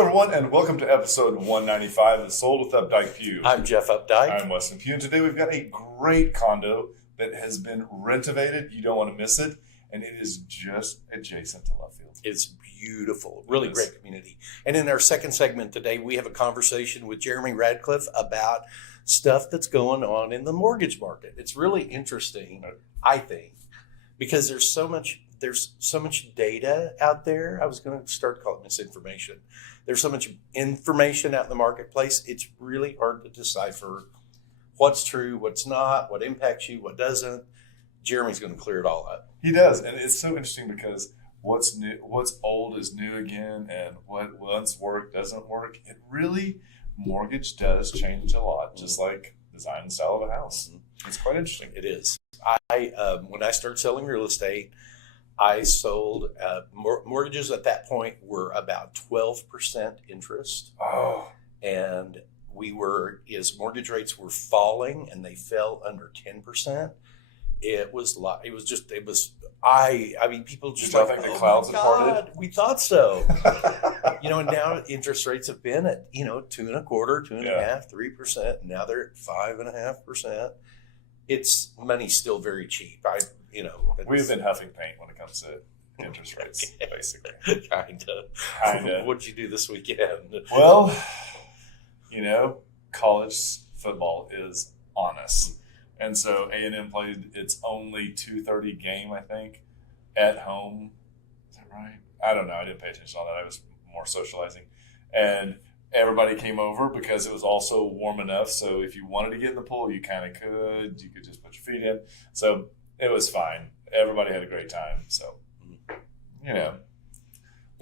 everyone, and welcome to episode 195 of Sold with Updike Pugh. I'm Jeff Updike. I'm Weston Pugh, and today we've got a great condo that has been renovated. You don't want to miss it, and it is just adjacent to Love Field. It's beautiful, really great community. And in our second segment today, we have a conversation with Jeremy Radcliffe about stuff that's going on in the mortgage market. It's really interesting, I think, because there's so much data out there. I was going to start calling this information. There's so much information out in the marketplace. It's really hard to decipher what's true, what's not, what impacts you, what doesn't. Jeremy's going to clear it all up. He does, and it's so interesting because what's new, what's old is new again, and what once worked doesn't work. It really, mortgage does change a lot, just like design and style of a house. It's quite interesting. It is. When I started selling real estate, I sold mortgages at that point were about 12% interest. Oh, and as mortgage rates were falling and they fell under 10%. I mean, people just like, think the clouds have parted? We thought so. And now interest rates have been at, 2.25%, 2.5%, 3%. Now they're at 5.5%. It's money's still very cheap. We've been huffing paint when it comes to interest rates, basically. Kind of. What did you do this weekend? Well, college football is on us. And so A&M played its only 2:30 game, I think, at home. Is that right? I don't know. I didn't pay attention to all that. I was more socializing. And everybody came over because it was also warm enough. So if you wanted to get in the pool, you kind of could. You could just put your feet in. So it was fine. Everybody had a great time. So,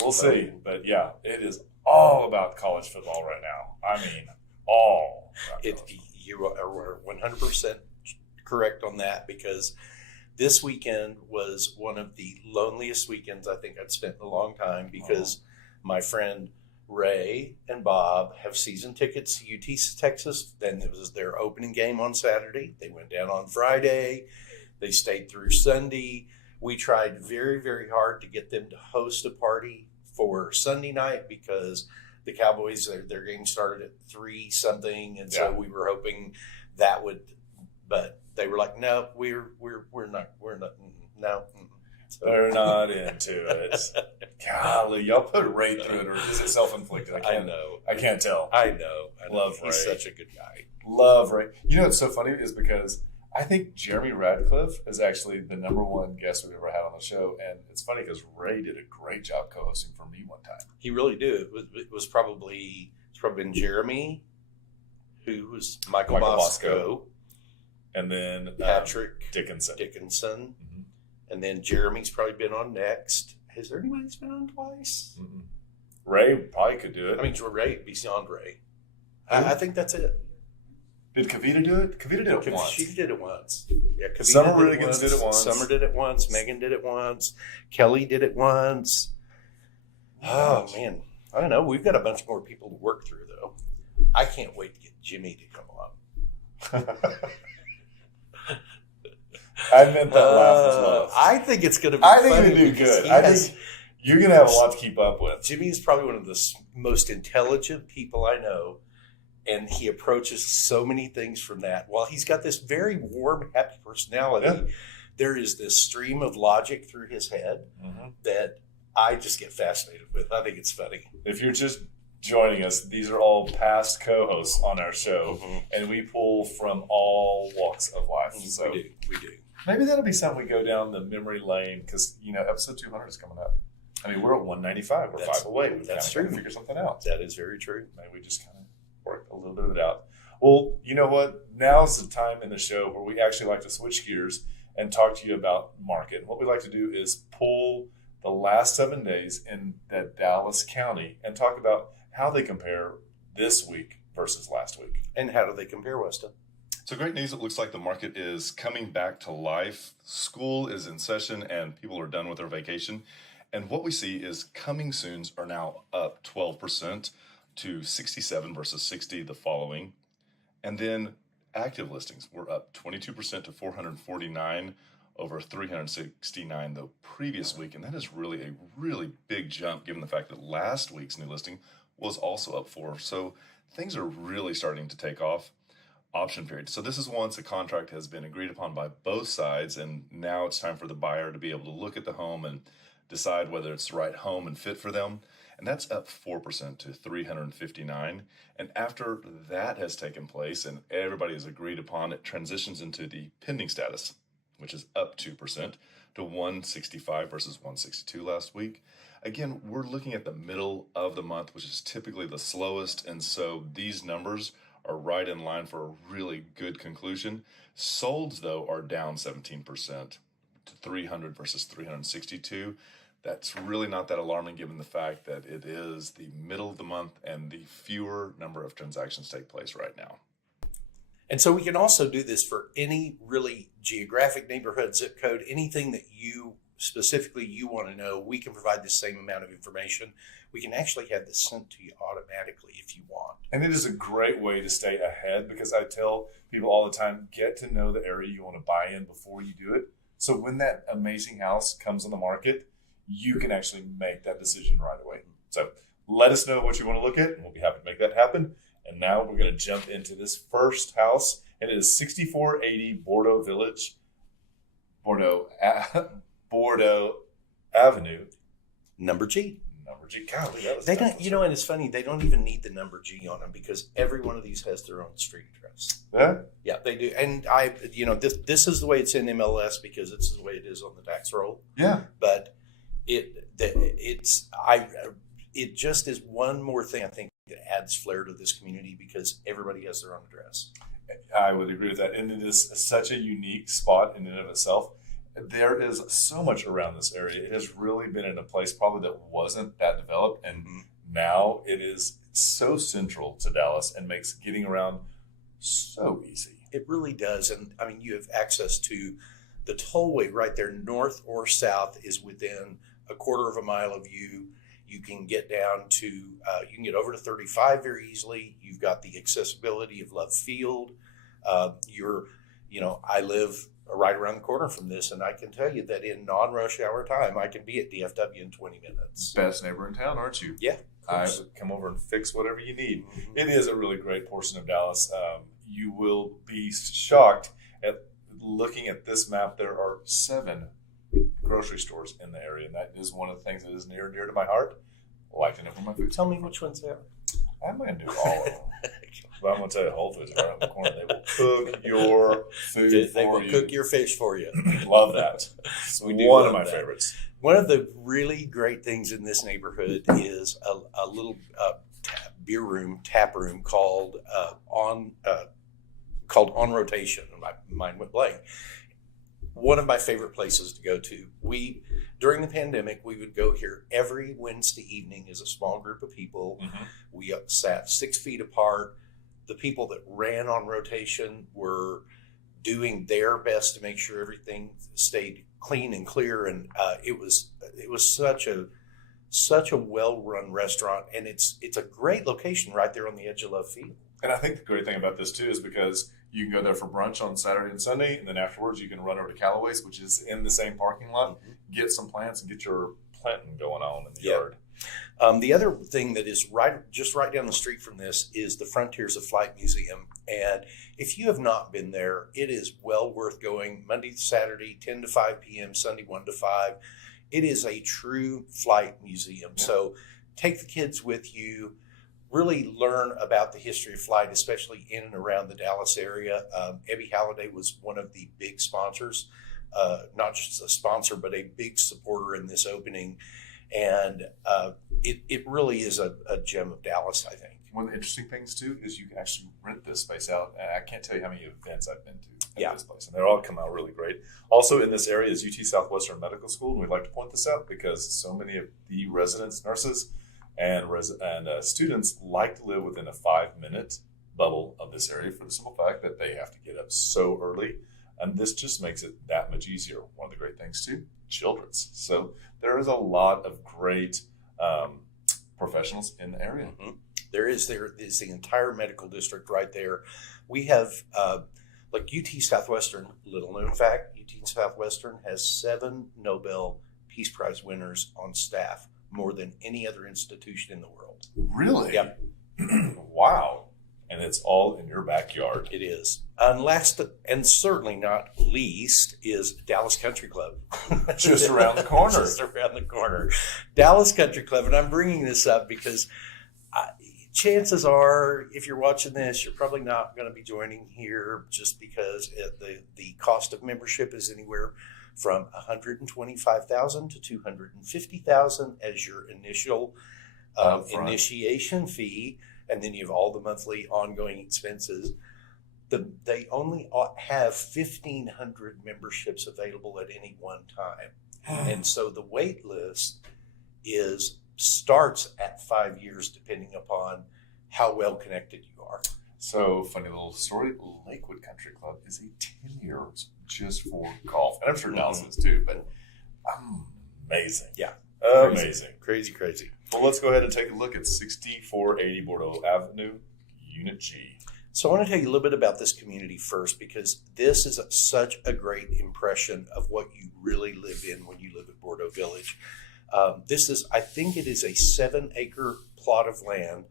we'll see. But yeah, it is all about college football right now. I mean, all. You are 100% correct on that, because this weekend was one of the loneliest weekends I think I'd spent in a long time, because my friend Ray and Bob have season tickets to UT Texas. Then it was their opening game on Saturday. They went down on Friday. They stayed through Sunday. We tried very, very hard to get them to host a party for Sunday night because the Cowboys, their game started at 3 something, and so we were hoping that would. But they were like, no, we're not. No. So. They're not into it. Golly, y'all put Ray through it, or is it self-inflicted? I know. I can't tell. I know. Love Ray. He's such a good guy. Love Ray. What's so funny is because I think Jeremy Radcliffe is actually the number one guest we've ever had on the show. And it's funny because Ray did a great job co-hosting for me one time. He really did. It was probably been Jeremy, who was Michael Bosco. And then Patrick Dickinson. Mm-hmm. And then Jeremy's probably been on next. Has there anybody that's been on twice? Mm-mm. Ray probably could do it. I mean, Ray, beyond Ray. I think that's it. Did Kavita do it? Kavita did it once. She did it once. Yeah, Kavita Summer Riggins did it once. Summer did it once. Megan did it once. Kelly did it once. Oh, man. I don't know. We've got a bunch more people to work through, though. I can't wait to get Jimmy to come on. I meant that laugh with love. I think it's going to be funny. I think it'll do good. I think you're going to have a lot to keep up with. Jimmy is probably one of the most intelligent people I know, and he approaches so many things from that. While he's got this very warm, happy personality, there is this stream of logic through his head that I just get fascinated with. I think it's funny. If you're just joining us, these are all past co-hosts on our show, and we pull from all walks of life. So we do. Maybe that'll be something we go down the memory lane, because episode 200 is coming up. I mean, we're at 195. We're 5 away. We've that's true. Got to figure something out. That is very true. Maybe we just kind of work a little bit of it out. Well, you know what? Now's the time in the show where we actually like to switch gears and talk to you about market. And what we like to do is pull the last 7 days in that Dallas County and talk about how they compare this week versus last week. And how do they compare, Weston? So great news. It looks like the market is coming back to life. School is in session and people are done with their vacation. And what we see is coming soons are now up 12% to 67 versus 60 the following. And then active listings were up 22% to 449 over 369 the previous week. And that is really a really big jump given the fact that last week's new listing was also up 4%. So things are really starting to take off. Option period. So this is once a contract has been agreed upon by both sides, and now it's time for the buyer to be able to look at the home and decide whether it's the right home and fit for them. And that's up 4% to 359. And after that has taken place and everybody has agreed upon, it transitions into the pending status, which is up 2% to 165 versus 162 last week. Again, we're looking at the middle of the month, which is typically the slowest. And so these numbers are right in line for a really good conclusion. Solds, though, are down 17% to 300 versus 362. That's really not that alarming given the fact that it is the middle of the month and the fewer number of transactions take place right now. And so we can also do this for any really geographic neighborhood, zip code, anything that you specifically you want to know. We can provide the same amount of information. We can actually have this sent to you automatically if you want. And it is a great way to stay ahead, because I tell people all the time, get to know the area you want to buy in before you do it. So when that amazing house comes on the market, you can actually make that decision right away. So let us know what you want to look at, and we'll be happy to make that happen. And now we're going to jump into this first house. And it is 6480 Bordeaux Village, Bordeaux Avenue. Number G. Number G. Golly, that was They don't, you know, and it's funny, they don't even need the number G on them because every one of these has their own street address. Yeah? Yeah, they do. And this is the way it's in MLS because it's the way it is on the tax roll. Yeah. But it just is one more thing I think that adds flair to this community because everybody has their own address. I would agree with that. And it is such a unique spot in and of itself. There is so much around this area. It has really been in a place probably that wasn't that developed. And now it is so central to Dallas and makes getting around so easy. It really does. And I mean, you have access to the tollway right there, north or south is within a quarter of a mile of you. You can get down to, you can get over to 35 very easily. You've got the accessibility of Love Field. I live right around the corner from this, and I can tell you that in non-rush hour time, I can be at DFW in 20 minutes. Best neighbor in town, aren't you? Yeah. I would come over and fix whatever you need. Mm-hmm. It is a really great portion of Dallas. You will be shocked at looking at this map. There are 7 grocery stores in the area, and that is one of the things that is near and dear to my heart. I like to know for my food. Tell me which ones they are. I'm going to do all of them. But I'm going to tell you, Whole Foods right on the corner. They will cook your food for you. They will cook your fish for you. Love that. It's one of my favorites. One of the really great things in this neighborhood is a little tap room called On Rotation. My mind went blank. One of my favorite places to go to. During the pandemic, we would go here every Wednesday evening as a small group of people. Mm-hmm. We sat 6 feet apart. The people that ran On Rotation were doing their best to make sure everything stayed clean and clear. And it was such a well-run restaurant, and it's a great location right there on the edge of Love Field. And I think the great thing about this too is because you can go there for brunch on Saturday and Sunday, and then afterwards you can run over to Callaway's, which is in the same parking lot, get some plants and get your planting going on in the yard. The other thing that is just right down the street from this is the Frontiers of Flight Museum. And if you have not been there, it is well worth going Monday to Saturday, 10 to 5 p.m., Sunday 1 to 5. It is a true flight museum. Yeah. So take the kids with you. Really learn about the history of flight, especially in and around the Dallas area. Ebby Halliday was one of the big sponsors, not just a sponsor, but a big supporter in this opening. And it really is a gem of Dallas, I think. One of the interesting things, too, is you can actually rent this space out. And I can't tell you how many events I've been to at this place. And they all come out really great. Also in this area is UT Southwestern Medical School. And we'd like to point this out because so many of the residents, nurses, and students like to live within a 5-minute bubble of this area for the simple fact that they have to get up so early. And this just makes it that much easier. One of the great things, too, children's. So there is a lot of great professionals in the area. Mm-hmm. There is the entire medical district right there. We have, like UT Southwestern, little known fact, UT Southwestern has 7 Nobel Peace Prize winners on staff more than any other institution in the world. Really? Yep. Wow. And it's all in your backyard. It is. And last and certainly not least is Dallas Country Club. Just around the corner. Just around the corner. Dallas Country Club. And I'm bringing this up because chances are, if you're watching this, you're probably not going to be joining here just because the cost of membership is anywhere from $125,000 to $250,000 as your initial initiation fee. And then you have all the monthly ongoing expenses. They only have 1,500 memberships available at any one time. And so the wait list starts at 5 years, depending upon how well connected you are. So, funny little story, Lakewood Country Club is a 10 years just for golf. And I'm sure Dallas is too, but amazing. Yeah. Amazing. Crazy. Well, let's go ahead and take a look at 6480 Bordeaux Avenue, Unit G. So I want to tell you a little bit about this community first, because this is such a great impression of what you really live in when you live at Bordeaux Village. I think it is a 7-acre plot of land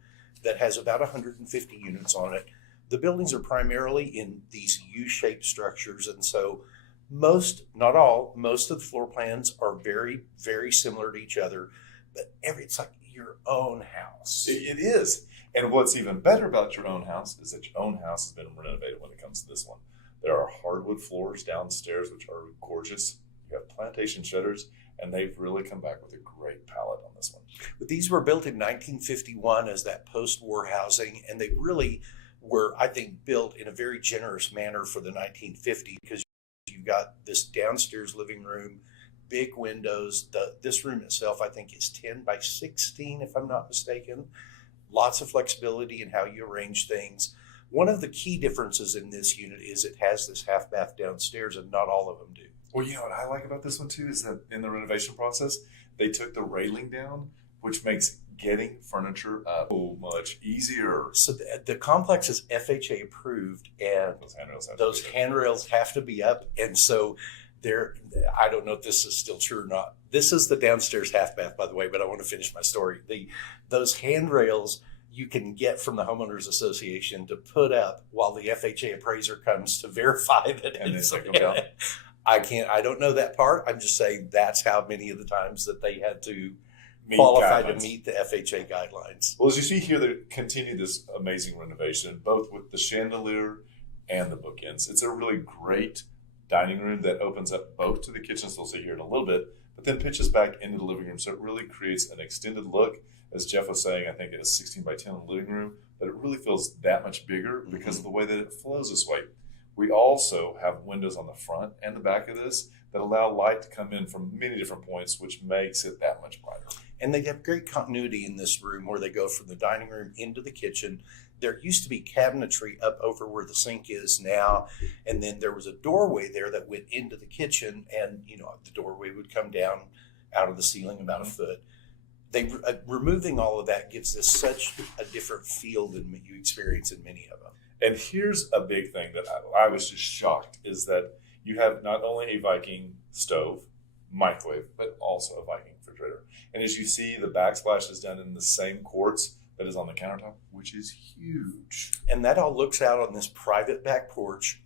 that has about 150 units on it. The buildings are primarily in these U-shaped structures, and so most of the floor plans are very, very similar to each other, but it's like your own house. It is. And what's even better about your own house is that your own house has been renovated when it comes to this one. There are hardwood floors downstairs, which are gorgeous. You have plantation shutters, and they've really come back with a great palette on this one. But these were built in 1951 as that post-war housing, and they really were, I think, built in a very generous manner for the 1950s, because you've got this downstairs living room, big windows. This room itself, I think, is 10 by 16, if I'm not mistaken. Lots of flexibility in how you arrange things. One of the key differences in this unit is it has this half bath downstairs, and not all of them do. Well, you know what I like about this one too is that in the renovation process, they took the railing down, which makes getting furniture up so much easier. So the complex is FHA approved, and those handrails have to be up. And so I don't know if this is still true or not. This is the downstairs half bath, by the way, but I want to finish my story. Those handrails you can get from the homeowners association to put up while the FHA appraiser comes to verify that it's. I don't know that part. I'm just saying that's how many of the times that they had to qualify to meet the FHA guidelines. Well, as you see here, they continue this amazing renovation, both with the chandelier and the bookends. It's a really great dining room that opens up both to the kitchen, so we'll see here in a little bit, but then pitches back into the living room. So it really creates an extended look. As Jeff was saying, I think it is 16 by 10 in the living room, but it really feels that much bigger because of the way that it flows this way. We also have windows on the front and the back of this that allow light to come in from many different points, which makes it that much brighter. And they have great continuity in this room where they go from the dining room into the kitchen. There used to be cabinetry up over where the sink is now, and then there was a doorway there that went into the kitchen, and the doorway would come down out of the ceiling about a foot. Removing all of that gives this such a different feel than you experience in many of them. And here's a big thing that I was just shocked is that you have not only a Viking stove, microwave, but also a Viking refrigerator. And as you see, the backsplash is done in the same quartz that is on the countertop, which is huge. And that all looks out on this private back porch.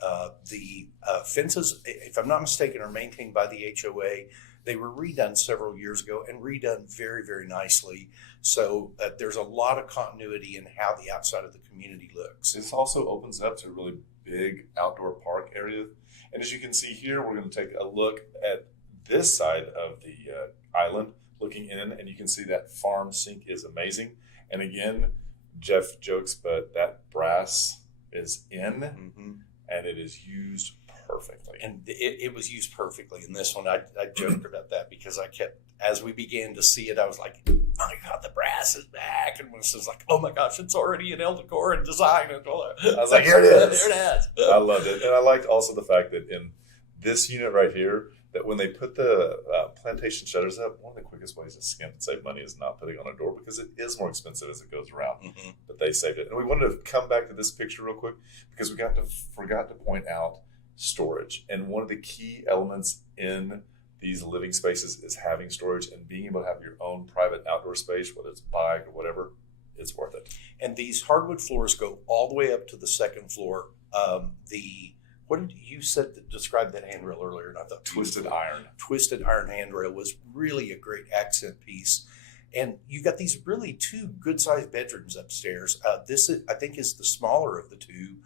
The fences, if I'm not mistaken, are maintained by the HOA. They were redone several years ago and redone very, very nicely. So there's a lot of continuity in how the outside of the community looks. This also opens up to a really big outdoor park area. And as you can see here, we're going to take a look at this side of the island, looking in, and you can see that farm sink is amazing. And again, Jeff jokes, but that brass is in, and it is used perfectly. And it was used perfectly in this one. I joked about that because as we began to see it, I was like, oh my God, the brass is back. And Winston was like, oh my gosh, it's already in El Decor and design. And I was like, here it is. There it is. I loved it. And I liked also the fact that in this unit right here, that when they put the plantation shutters up, one of the quickest ways to skimp and save money is not putting on a door because it is more expensive as it goes around. But they saved it. And we wanted to come back to this picture real quick because we forgot to point out storage. And one of the key elements in these living spaces is having storage and being able to have your own private outdoor space, whether it's bike or whatever, it's worth it. And these hardwood floors go all the way up to the second floor. What did you said to describe that handrail earlier? And I thought Twisted iron. Twisted iron handrail was really a great accent piece. And you got these really two good-sized bedrooms upstairs. This, I think, is the smaller of the two,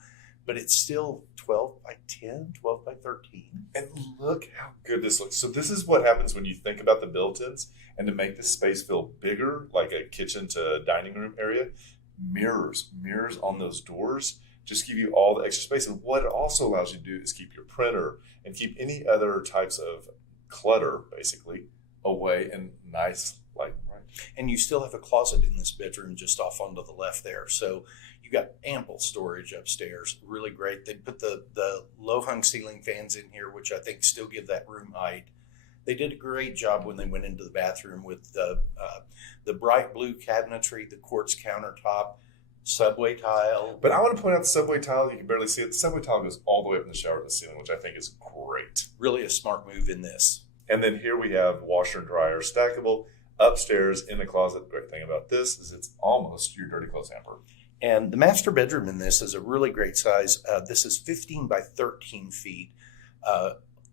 but it's still 12 by 10, 12 by 13. And look how good this looks. So this is what happens when you think about the built-ins, and to make this space feel bigger, like a kitchen to dining room area, mirrors on those doors just give you all the extra space. And what it also allows you to do is keep your printer and keep any other types of clutter, basically, away and nice, like, right. And you still have a closet in this bedroom just off onto the left there. So you got ample storage upstairs. Really great. They put the low hung ceiling fans in here, which I think still give that room height. They did a great job when they went into the bathroom with the bright blue cabinetry, the quartz countertop, subway tile. But I want to point out the subway tile. You can barely see it. The subway tile goes all the way up in the shower to the ceiling, which I think is great. Really a smart move in this. And then here we have washer and dryer stackable upstairs in the closet. Great thing about this is it's almost your dirty clothes hamper. And the master bedroom in this is a really great size. This is 15 by 13 feet.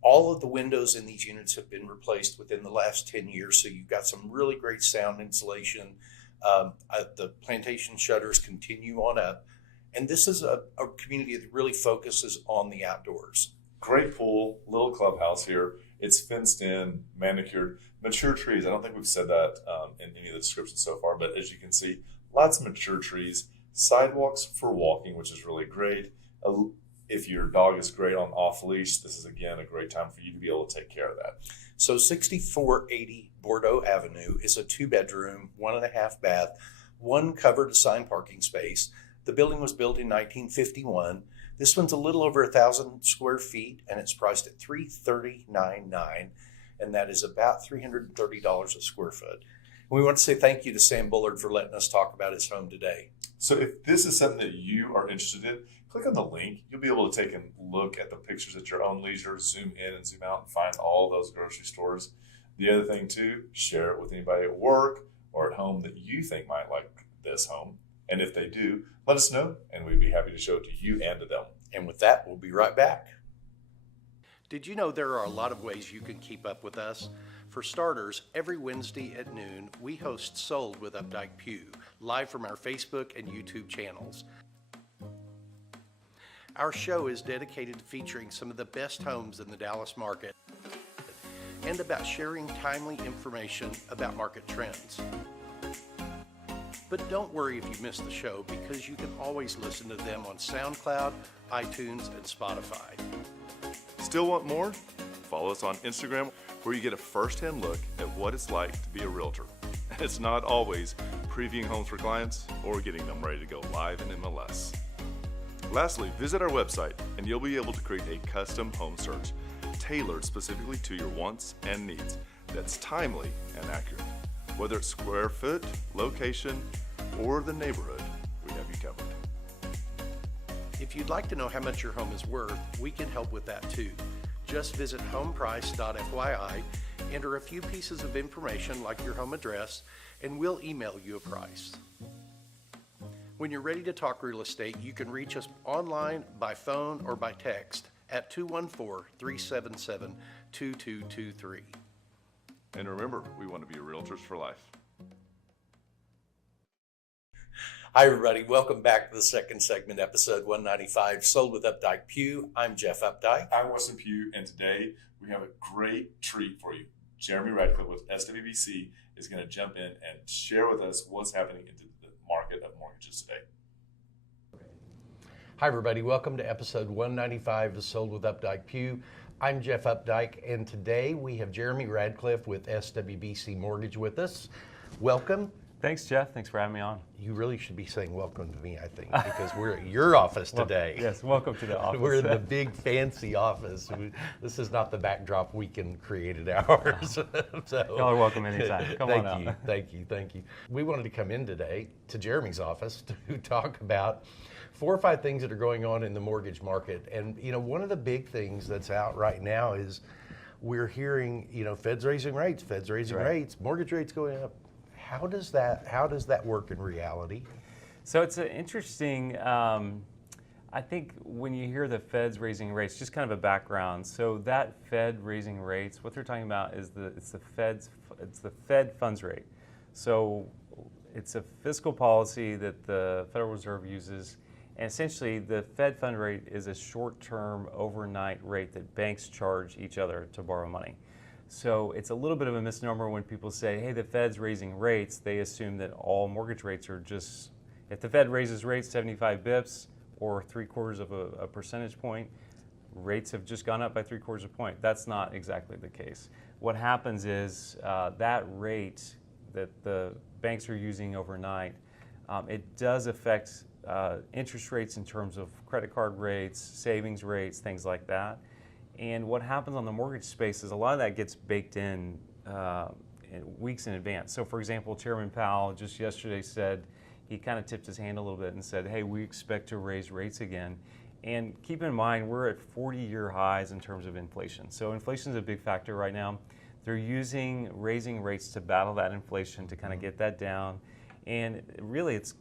All of the windows in these units have been replaced within the last 10 years, so you've got some really great sound insulation. The plantation shutters continue on up. And this is a community that really focuses on the outdoors. Great pool, little clubhouse here. It's fenced in, manicured, mature trees. I don't think we've said that in any of the descriptions so far, but as you can see, lots of mature trees, sidewalks for walking, which is really great. If your dog is great on off leash, this is again a great time for you to be able to take care of that. So 6480 Bordeaux Avenue is a 2-bedroom, 1.5 bath, 1 covered assigned parking space. The building was built in 1951. This one's a little over 1,000 square feet, and it's priced at $339.9, and that is about $330 a square foot. And we want to say thank you to Sam Bullard for letting us talk about his home today. So if this is something that you are interested in, click on the link. You'll be able to take a look at the pictures at your own leisure, zoom in and zoom out and find all those grocery stores. The other thing too, share it with anybody at work or at home that you think might like this home. And if they do, let us know and we'd be happy to show it to you and to them. And with that, we'll be right back. Did you know there are a lot of ways you can keep up with us? For starters, every Wednesday at noon, we host Sold with Updike Pew, live from our Facebook and YouTube channels. Our show is dedicated to featuring some of the best homes in the Dallas market and about sharing timely information about market trends. But don't worry if you miss the show, because you can always listen to them on SoundCloud, iTunes, and Spotify. Still want more? Follow us on Instagram, where you get a first-hand look at what it's like to be a realtor. It's not always previewing homes for clients or getting them ready to go live in MLS. Lastly, visit our website and you'll be able to create a custom home search tailored specifically to your wants and needs that's timely and accurate. Whether it's square foot, location, or the neighborhood, we have you covered. If you'd like to know how much your home is worth, we can help with that too. Just visit homeprice.fyi, enter a few pieces of information like your home address, and we'll email you a price. When you're ready to talk real estate, you can reach us online, by phone, or by text at 214-377-2223. And remember, we want to be realtors for life. Hi, everybody. Welcome back to the second segment, episode 195, Sold with Updike Pew. I'm Jeff Updike. I'm Weston Pugh, and today we have a great treat for you. Jeremy Radcliffe with SWBC is going to jump in and share with us what's happening in the market of mortgages today. Hi, everybody. Welcome to episode 195 of Sold with Updike Pew. I'm Jeff Updike, and today we have Jeremy Radcliffe with SWBC Mortgage with us. Welcome. Thanks, Jeff. Thanks for having me on. You really should be saying welcome to me, I think, because we're at your office today. Yes, welcome to the office. We're in the big fancy office. This is not the backdrop weekend created ours. So, y'all are welcome anytime. Come on out. Thank you. We wanted to come in today to Jeremy's office to talk about 4 or 5 things that are going on in the mortgage market. And, you know, one of the big things that's out right now is we're hearing, Fed's raising rates, mortgage rates going up. How does that work in reality? So it's an interesting, I think when you hear the Fed's raising rates, just kind of a background. So that Fed raising rates, what they're talking about is it's the Fed funds rate. So it's a fiscal policy that the Federal Reserve uses, and essentially the Fed fund rate is a short-term overnight rate that banks charge each other to borrow money. So it's a little bit of a misnomer when people say, hey, the Fed's raising rates. They assume that all mortgage rates are just, if the Fed raises rates 75 bips or 3/4 of a percentage point, rates have just gone up by 3/4 of a point. That's not exactly the case. What happens is that rate that the banks are using overnight, it does affect interest rates in terms of credit card rates, savings rates, things like that. And what happens on the mortgage space is a lot of that gets baked in weeks in advance. So for example, Chairman Powell just yesterday said, he kind of tipped his hand a little bit and said, hey, we expect to raise rates again. And keep in mind, we're at 40-year highs in terms of inflation. So inflation is a big factor right now. They're using raising rates to battle that inflation, to kind of get that down. And really it's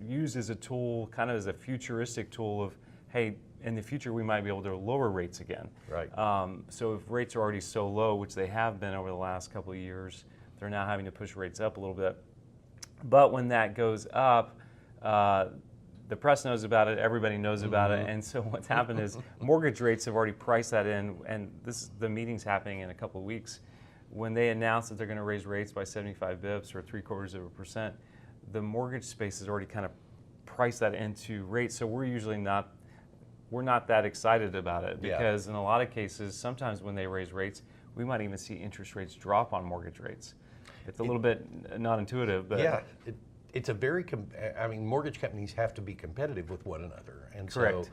used as a tool, kind of as a futuristic tool of, hey, in the future we might be able to lower rates again. Right. So if rates are already so low, which they have been over the last couple of years, they're now having to push rates up a little bit. But when that goes up, the press knows about it, everybody knows about it, and so what's happened is mortgage rates have already priced that in, and the meeting's happening in a couple of weeks. When they announce that they're going to raise rates by 75 bips or 0.75%, the mortgage space has already kind of priced that into rates. So we're not that excited about it, because in a lot of cases, sometimes when they raise rates, we might even see interest rates drop on mortgage rates. It's a little bit not intuitive, but yeah, it's a very. Mortgage companies have to be competitive with one another, and correct. So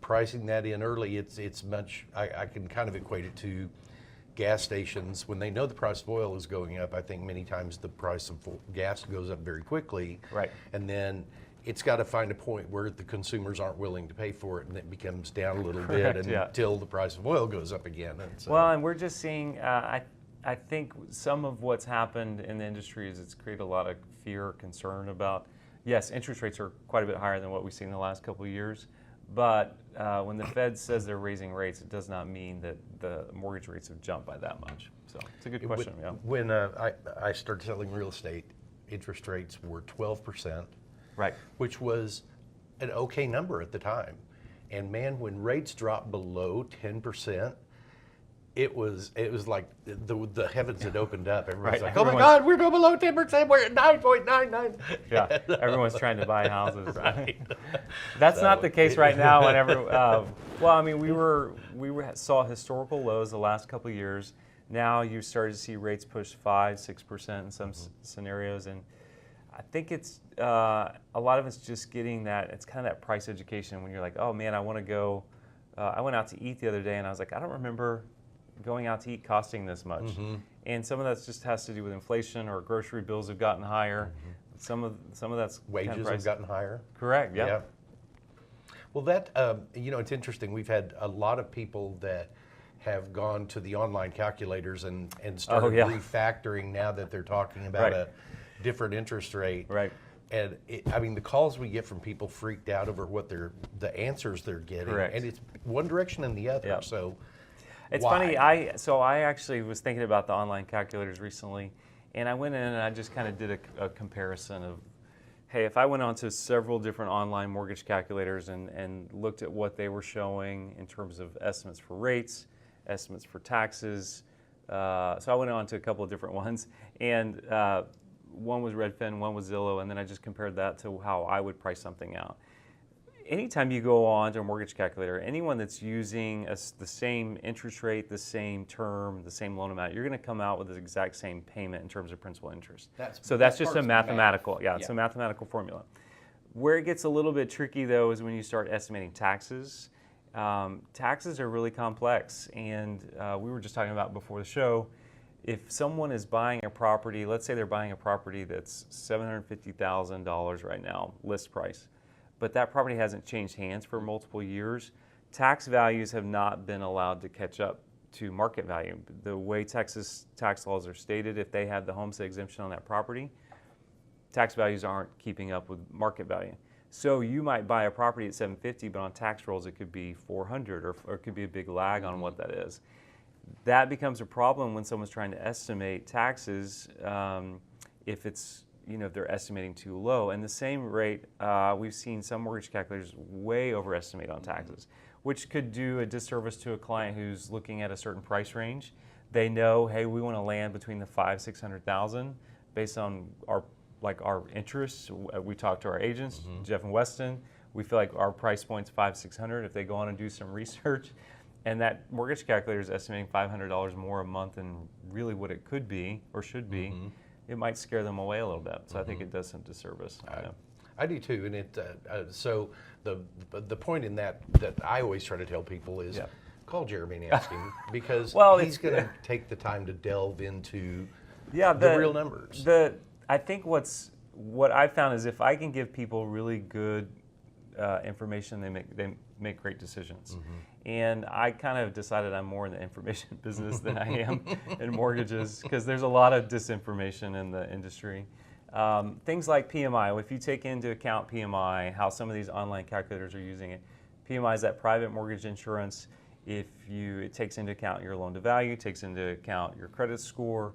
pricing that in early, it's much. I can kind of equate it to gas stations when they know the price of oil is going up. I think many times the price of gas goes up very quickly, right? And then it's got to find a point where the consumers aren't willing to pay for it, and it becomes down a little bit until the price of oil goes up again. And so, well, and we're just seeing. I think some of what's happened in the industry is it's created a lot of fear or concern about, yes, interest rates are quite a bit higher than what we've seen in the last couple of years, but when the Fed says they're raising rates, it does not mean that the mortgage rates have jumped by that much. So it's a good question. When I started selling real estate, interest rates were 12%, right, which was an okay number at the time. And man, when rates dropped below 10%, it was like the heavens had opened up. Everyone's like, oh my God, we're going below 10%. We're at 9.99. Yeah, everyone's trying to buy houses. Right. That's not the case right now. We saw historical lows the last couple of years. Now you started to see rates push 5-6% in some scenarios, and I think it's a lot of it's just getting that. It's kind of that price education when you're like, oh man, I want to go. I went out to eat the other day, and I was like, I don't remember going out to eat costing this much. And some of that just has to do with inflation, or grocery bills have gotten higher. Some of that's wages kind of have gotten higher. Correct. Yeah. Well, that it's interesting. We've had a lot of people that have gone to the online calculators and started refactoring now that they're talking about a different interest rate. Right. And the calls we get from people freaked out over what the answers they're getting. Correct. And it's one direction and the other. Yeah. So it's why? funny. I actually was thinking about the online calculators recently, and I went in and I just kind of did a comparison of, hey, if I went on to several different online mortgage calculators and looked at what they were showing in terms of estimates for rates, estimates for taxes. So I went on to a couple of different ones, and one was Redfin, one was Zillow, and then I just compared that to how I would price something out. Anytime you go on to a mortgage calculator, anyone that's using the same interest rate, the same term, the same loan amount, you're going to come out with the exact same payment in terms of principal interest. That's just a mathematical, it's a mathematical formula. Where it gets a little bit tricky, though, is when you start estimating taxes. Taxes are really complex, and we were just talking about before the show, if someone is buying a property, let's say they're buying a property that's $750,000 right now, list price, but that property hasn't changed hands for multiple years, tax values have not been allowed to catch up to market value. The way Texas tax laws are stated, if they have the homestead exemption on that property, tax values aren't keeping up with market value. So you might buy a property at $750, but on tax rolls it could be $400, or it could be a big lag on what that is. That becomes a problem when someone's trying to estimate taxes if it's, if they're estimating too low. And the same rate, we've seen some mortgage calculators way overestimate on taxes, which could do a disservice to a client who's looking at a certain price range. They know, hey, we want to land between the $500,000-$600,000 based on our interests. We talk to our agents, Jeff and Weston. We feel like our price point's $500-$600 if they go on and do some research. And that mortgage calculator is estimating $500 more a month than really what it could be or should be. It might scare them away a little bit. So I think it does some disservice. I do too, and so the point in that I always try to tell people is call Jeremy and ask him, because he's going to take the time to delve into the real numbers. I think what I found is if I can give people really good information, they make great decisions. And I kind of decided I'm more in the information business than I am in mortgages, because there's a lot of disinformation in the industry. Things like PMI, if you take into account PMI, how some of these online calculators are using it, PMI is that private mortgage insurance. It takes into account your loan to value, takes into account your credit score.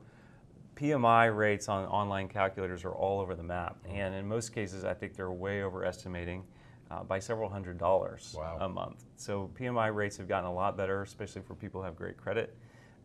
PMI rates on online calculators are all over the map, and in most cases I think they're way overestimating by several $100s a month. So PMI rates have gotten a lot better, especially for people who have great credit.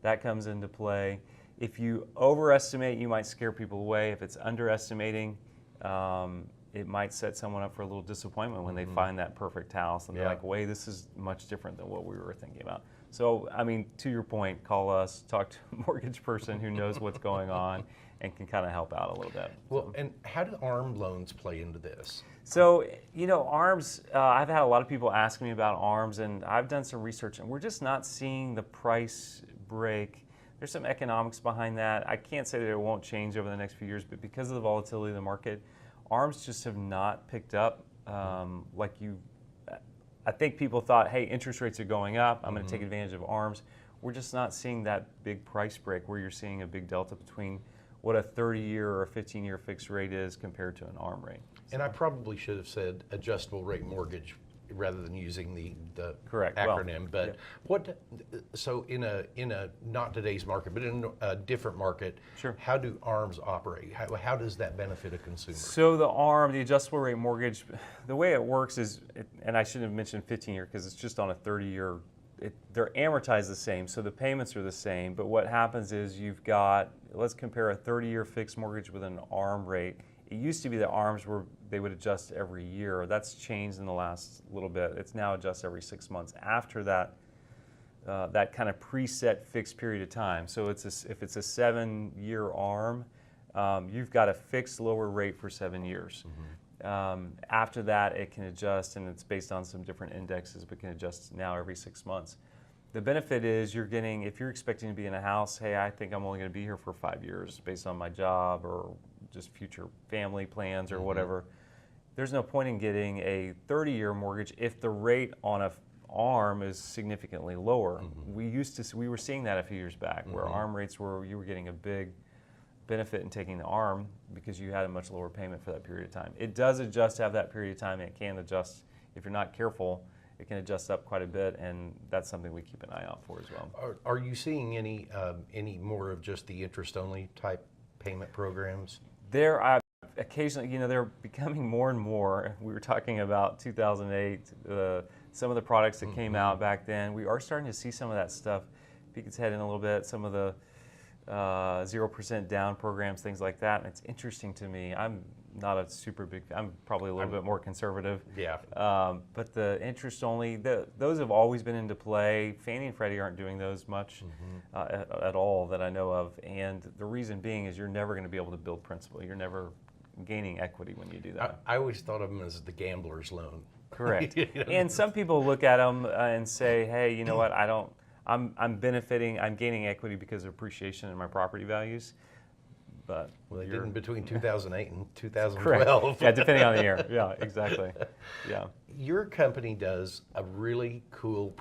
That comes into play. If you overestimate, you might scare people away. If it's underestimating, it might set someone up for a little disappointment when they find that perfect house and they're like, wait, this is much different than what we were thinking about. So, I mean, to your point, call us, talk to a mortgage person who knows what's going on and can kind of help out a little bit. Well, and how do ARM loans play into this? So, ARMs, I've had a lot of people ask me about ARMs, and I've done some research, and we're just not seeing the price break. There's some economics behind that. I can't say that it won't change over the next few years, but because of the volatility of the market, ARMs just have not picked up I think people thought, hey, interest rates are going up, I'm going to take advantage of ARMs. We're just not seeing that big price break where you're seeing a big delta between what a 30-year or a 15-year fixed rate is compared to an ARM rate. And I probably should have said adjustable rate mortgage rather than using the correct acronym. So in a not today's market, but in a different market, how do ARMs operate? How does that benefit a consumer? So the ARM, the adjustable rate mortgage, the way it works is, and I shouldn't have mentioned 15-year because it's just on a 30-year. They're amortized the same, so the payments are the same. But what happens is you've got, let's compare a 30-year fixed mortgage with an ARM rate. It used to be that ARMs they would adjust every year. That's changed in the last little bit. It's now adjust every 6 months after that that kind of preset fixed period of time. So if it's a 7-year ARM, you've got a fixed lower rate for 7 years. After that, it can adjust, and it's based on some different indexes, but can adjust now every 6 months. The benefit is if you're expecting to be in a house, hey, I think I'm only going to be here for 5 years based on my job or just future family plans or whatever, there's no point in getting a 30-year mortgage if the rate on a ARM is significantly lower. We were seeing that a few years back where ARM rates you were getting a big benefit in taking the ARM because you had a much lower payment for that period of time. It does adjust to have that period of time, and it can adjust if you're not careful. It can adjust up quite a bit, and that's something we keep an eye out for as well. Are you seeing any more of just the interest-only type payment programs? There, occasionally, they're becoming more and more. We were talking about 2008, some of the products that came out back then. We are starting to see some of that stuff peek its head in a little bit. Some of the 0% down programs, things like that. And it's interesting to me. I'm not a super big fan. I'm probably a little bit more conservative. Yeah. But the interest only, those have always been into play. Fannie and Freddie aren't doing those much at all that I know of. And the reason being is you're never going to be able to build principal. You're never gaining equity when you do that. I always thought of them as the gambler's loan. Correct. And some people look at them and say, hey, you know what, I'm benefiting, I'm gaining equity because of appreciation in my property values. But Well, they didn't between 2008 and 2012. correct. Yeah, depending on the year. Yeah, exactly. Yeah. Your company does a really cool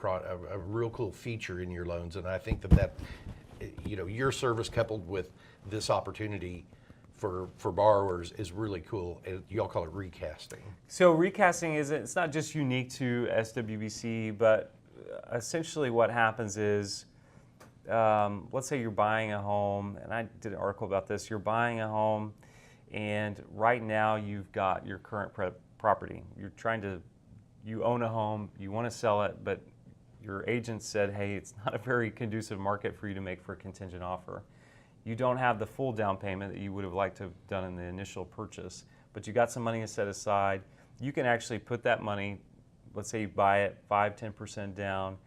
a real cool feature in your loans, and I think that your service coupled with this opportunity for borrowers is really cool. Y'all call it recasting. So recasting it's not just unique to SWBC, but essentially what happens is, let's say you're buying a home, and I did an article about this. You're buying a home, and right now you've got your current property. You own a home, you want to sell it, but your agent said, hey, it's not a very conducive market for you to make for a contingent offer. You don't have the full down payment that you would have liked to have done in the initial purchase, but you got some money to set aside. You can actually put that money, let's say you buy it 5-10% down,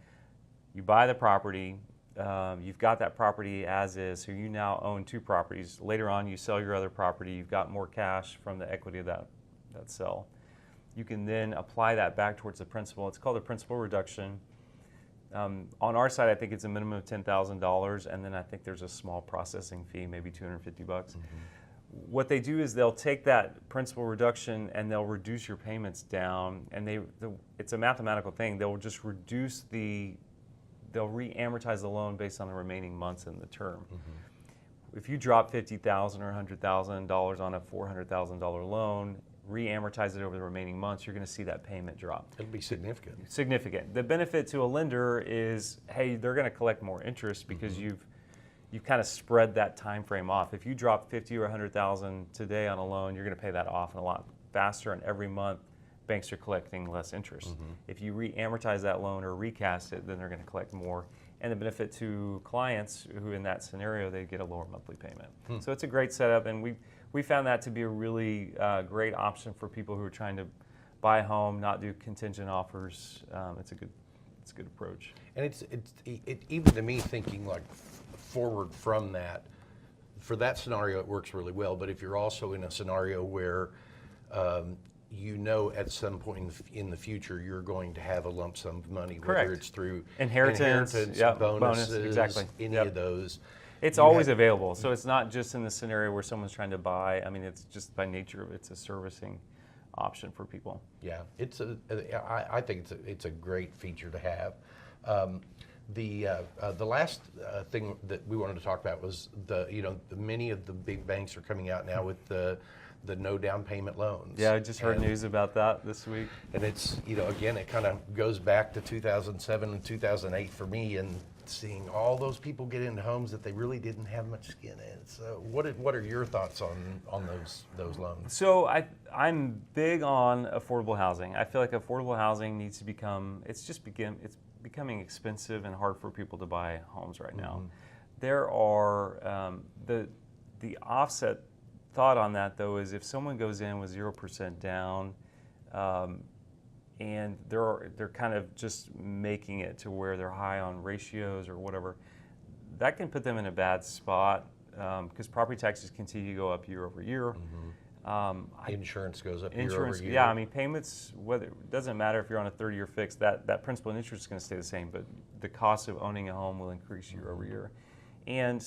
you buy the property, you've got that property as is, so you now own 2 properties. Later on, you sell your other property, you've got more cash from the equity of that sell. You can then apply that back towards the principal. It's called a principal reduction. On our side, I think it's a minimum of $10,000, and then I think there's a small processing fee, maybe $250 bucks. Mm-hmm. What they do is they'll take that principal reduction and they'll reduce your payments down, and it's a mathematical thing. They'll just they'll re-amortize the loan based on the remaining months in the term. Mm-hmm. If you drop $50,000 or $100,000 on a $400,000 loan, re-amortize it over the remaining months, you're going to see that payment drop. It'll be significant. Significant. The benefit to a lender is, hey, they're going to collect more interest because mm-hmm. you've kind of spread that time frame off. If you drop $50,000 or $100,000 today on a loan, you're going to pay that off a lot faster, and every month banks are collecting less interest. Mm-hmm. If you re-amortize that loan or recast it, then they're going to collect more. And the benefit to clients who, in that scenario, they get a lower monthly payment. So it's a great setup, and we found that to be a really great option for people who are trying to buy a home, not do contingent offers. It's a good approach. And it's even to me, thinking like forward from that, for that scenario it works really well. But if you're also in a scenario where at some point in the future you're going to have a lump sum of money, correct, whether it's through inheritance, yep, bonuses, exactly, any yep. of those. It's always available. So it's not just in the scenario where someone's trying to buy. I mean, it's just by nature, it's a servicing option for people. Yeah, I think it's a great feature to have. The last thing that we wanted to talk about was many of the big banks are coming out now with the no down payment loans. Yeah, I just heard news about that this week. And it's, again, it kind of goes back to 2007 and 2008 for me, and seeing all those people get into homes that they really didn't have much skin in. So what are your thoughts on those loans? So I'm big on affordable housing. I feel like affordable housing needs to it's becoming expensive and hard for people to buy homes right now. Mm-hmm. There are the offset thought on that, though, is if someone goes in with 0% down, and they're kind of just making it to where they're high on ratios or whatever, that can put them in a bad spot because property taxes continue to go up year over year. Mm-hmm. Insurance goes up year over year. Yeah, I mean, payments, it doesn't matter if you're on a 30-year fix, that principal and interest is going to stay the same, but the cost of owning a home will increase year over year. And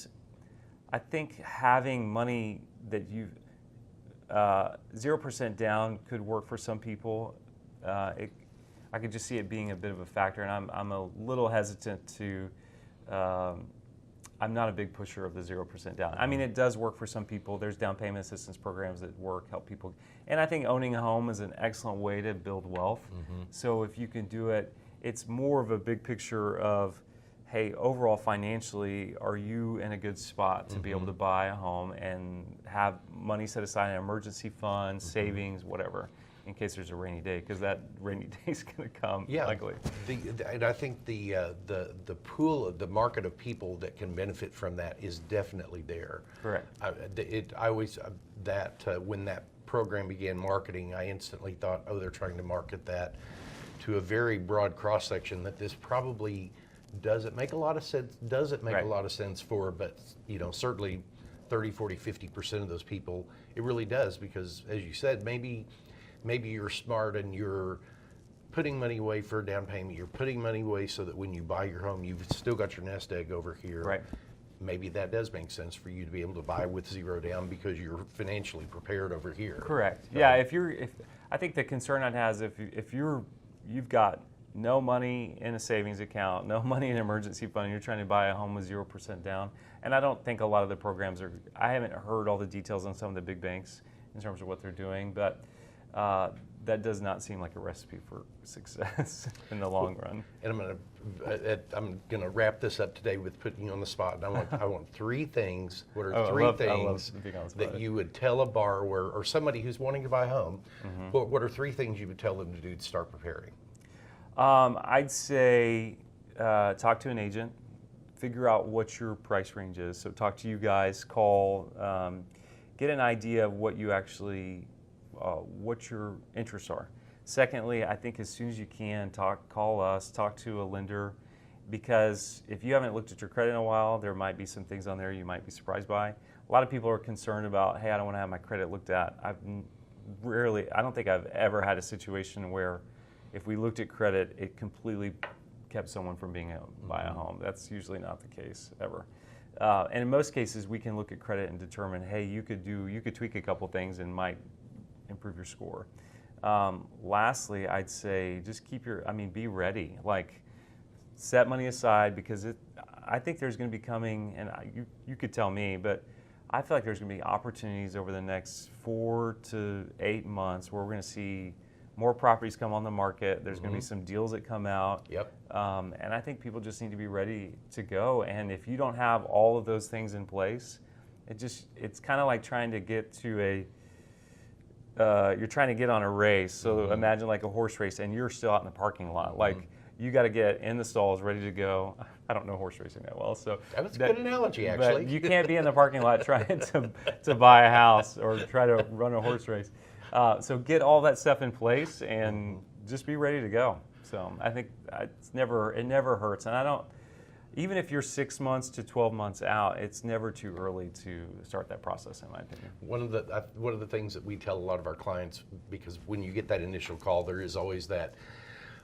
I think having money that 0% down could work for some people. I could just see it being a bit of a factor, and I'm a little hesitant to. I'm not a big pusher of the 0% down. I mean, it does work for some people. There's down payment assistance programs that help people, and I think owning a home is an excellent way to build wealth. Mm-hmm. So if you can do it, it's more of a big picture of, hey, overall financially, are you in a good spot to mm-hmm. be able to buy a home and have money set aside in an emergency fund, mm-hmm. savings, whatever, in case there's a rainy day, because that rainy day is going to come likely. And I think the pool of the market of people that can benefit from that is definitely there. Correct. When that program began marketing, I instantly thought, they're trying to market that to a very broad cross section that this probably doesn't make a lot of sense. A lot of sense for, but certainly 30, 40, 50% of those people, it really does, because as you said, maybe you're smart and you're putting money away for a down payment. You're putting money away so that when you buy your home, you've still got your nest egg over here. Right. maybe that does make sense for you to be able to buy with zero down because you're financially prepared over here. Correct. Yeah. If I think the concern I'd have is if you've got no money in a savings account, no money in an emergency fund, and you're trying to buy a home with 0% down. And I don't think a lot of the programs are. I haven't heard all the details on some of the big banks in terms of what they're doing, but that does not seem like a recipe for success in the long run. And I'm gonna wrap this up today with putting you on the spot. And I want three things. What are three things that you would tell a borrower or somebody who's wanting to buy a home? What are three things you would tell them to do to start preparing? I'd say talk to an agent, figure out what your price range is. So talk to you guys, call, get an idea of what you actually, what your interests are. Secondly, I think as soon as you can, call us, talk to a lender, because if you haven't looked at your credit in a while, there might be some things on there you might be surprised by. A lot of people are concerned about, hey, I don't want to have my credit looked at. I don't think I've ever had a situation where if we looked at credit, it completely kept someone from being able to buy a home. That's usually not the case ever. And in most cases, we can look at credit and determine, hey, you could tweak a couple things and might improve your score. Lastly, I'd say just be ready. Like, set money aside, because I think there's going to be coming, and you could tell me, but I feel like there's going to be opportunities over the next 4 to 8 months where we're going to see more properties come on the market. There's going to be some deals that come out. Yep. And I think people just need to be ready to go. And if you don't have all of those things in place, it's kind of like trying to get to you're trying to get on a race. So imagine like a horse race and you're still out in the parking lot. Like, you got to get in the stalls ready to go. I don't know horse racing that well, so that was a good analogy, actually. But you can't be in the parking lot trying to buy a house or try to run a horse race. So get all that stuff in place and just be ready to go. So I think it never hurts. And even if you're 6 months to 12 months out, it's never too early to start that process, in my opinion. One of the things that we tell a lot of our clients, because when you get that initial call, there is always that,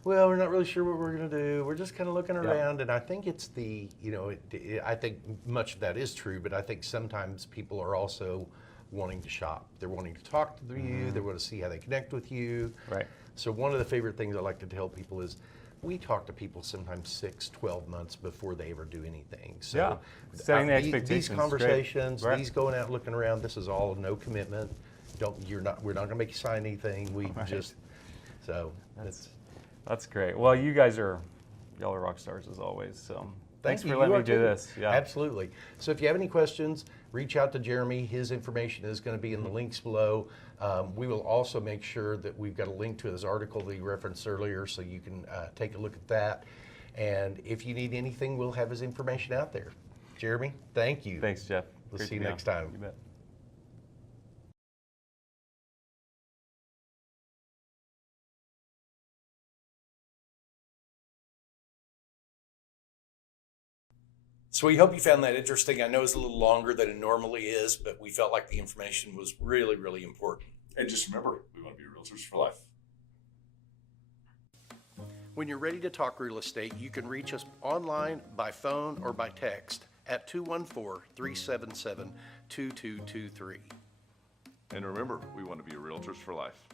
well, we're not really sure what we're going to do. We're just kind of looking around. And I think it's I think much of that is true, but I think sometimes people are also wanting to shop. They're wanting to talk to you. They want to see how they connect with you. Right. So one of the favorite things I like to tell people is we talk to people sometimes 6, 12 months before they ever do anything. So setting the expectations. These conversations, these going out looking around, this is all no commitment. We're not going to make you sign anything. We just, so that's great. Well, y'all are rock stars as always. So thanks for letting me do this. Yeah, absolutely. So if you have any questions, reach out to Jeremy. His information is going to be in the links below. We will also make sure that we've got a link to his article that he referenced earlier, so you can take a look at that. And if you need anything, we'll have his information out there. Jeremy, thank you. Thanks, Jeff. We'll see you next time. You bet. So we hope you found that interesting. I know it's a little longer than it normally is, but we felt like the information was really, really important. And just remember, we want to be realtors for life. When you're ready to talk real estate, you can reach us online, by phone, or by text at 214-377-2223. And remember, we want to be realtors for life.